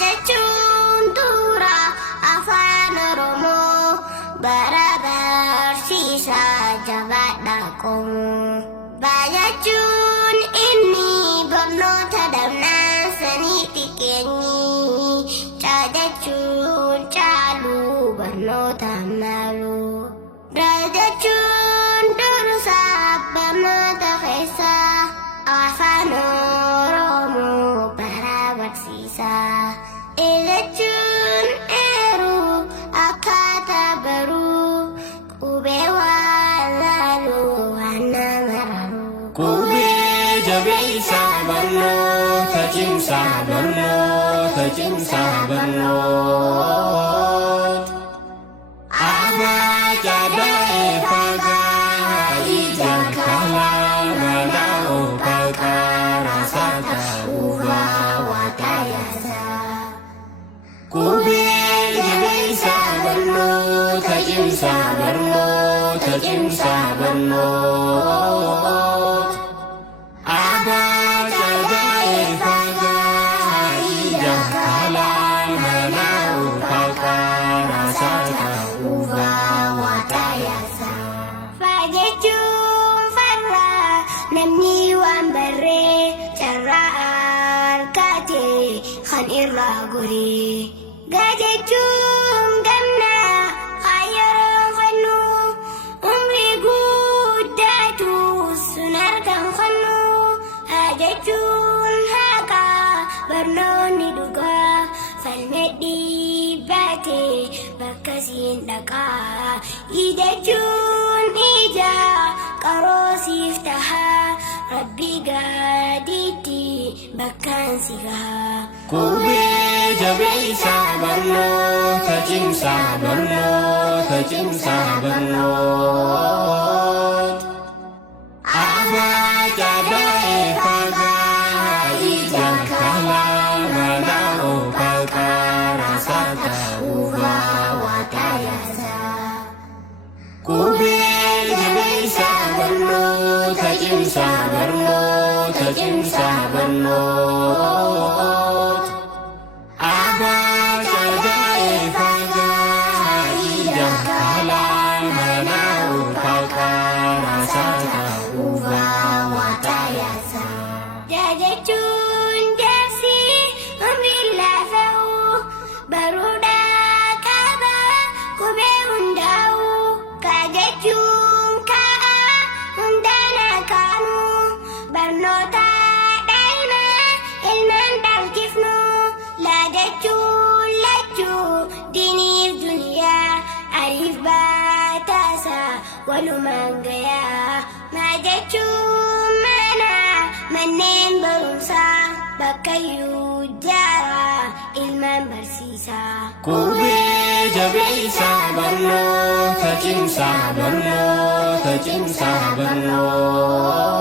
jechuun dura afaan Oromoo bara barsiisaa jabaadhaa qomoo. Jechuun inni barnoota damnaa sanii xiqqeenyi. Jechuun caaluu barnoota maaluu. Jechuun dursaa barnoota keessaa afaan Oromoo bara barsiisaa. Jechuun eeruu akkaataa baruu qubee waan laaluu waan nama raruu. Qubee jabeessaa barnoota cimsaa barnoota cimsaa barnoota. Abaajaadhaa fagaa ija kalaa manaa oopaqaa raasaa ta'uufaa waaqayyaasaa. Qubee jabeessaa barnoota cimsaa barnoota cimsaa barnoota. Abaajaadhaa fagaa ija kalaa manaa oopaqaa raasaa ta'uufaa waaqayyaasaa. Jechuun farraa namni waan barree carraa harkatee kan irraa goree. Jechuun gamnaa yeroo fannu umrii guddaatu sun argan fannu. Jechuun haqaa barnoonni dhugaa falmedhii baatee bakka siin dhaqaa. Jechuun ija qaroosiif tahaa rabbi gaadiitti bakkaan si gahaa. Qubee jabeessaa barnoota cimsaa barnoota cimsaa barnoota. Abaajaadhaa fagaa ija kalaa manaa oopaqaa raasaa ta'uufaa waaqayyaasaa. Qubee jabeessaa barnoota cimsaa barnoota cimsaa barnoota. Abaajaadhaa fagaa ija kalaa manaa oopaqaa raasaa ta'uufaa waaqayyaasaa. Jechuun jaarsii umrii laafa'uu baruudhaa qaba qubee hundaa'uu. Jechuun ka'a hundaana kaanu barnoota daa'imaa ilmaan dhalchifnu. Jechuun lachuu diiniif duniyaa aliif baataasa walumaan gayaa. Jechuun mana manneen barumsaa bakkayyuu jaaraa ilmaan barsiisaa. Qubee jabeessaa barnoota cimsaa barnoota cimsaa barnoota.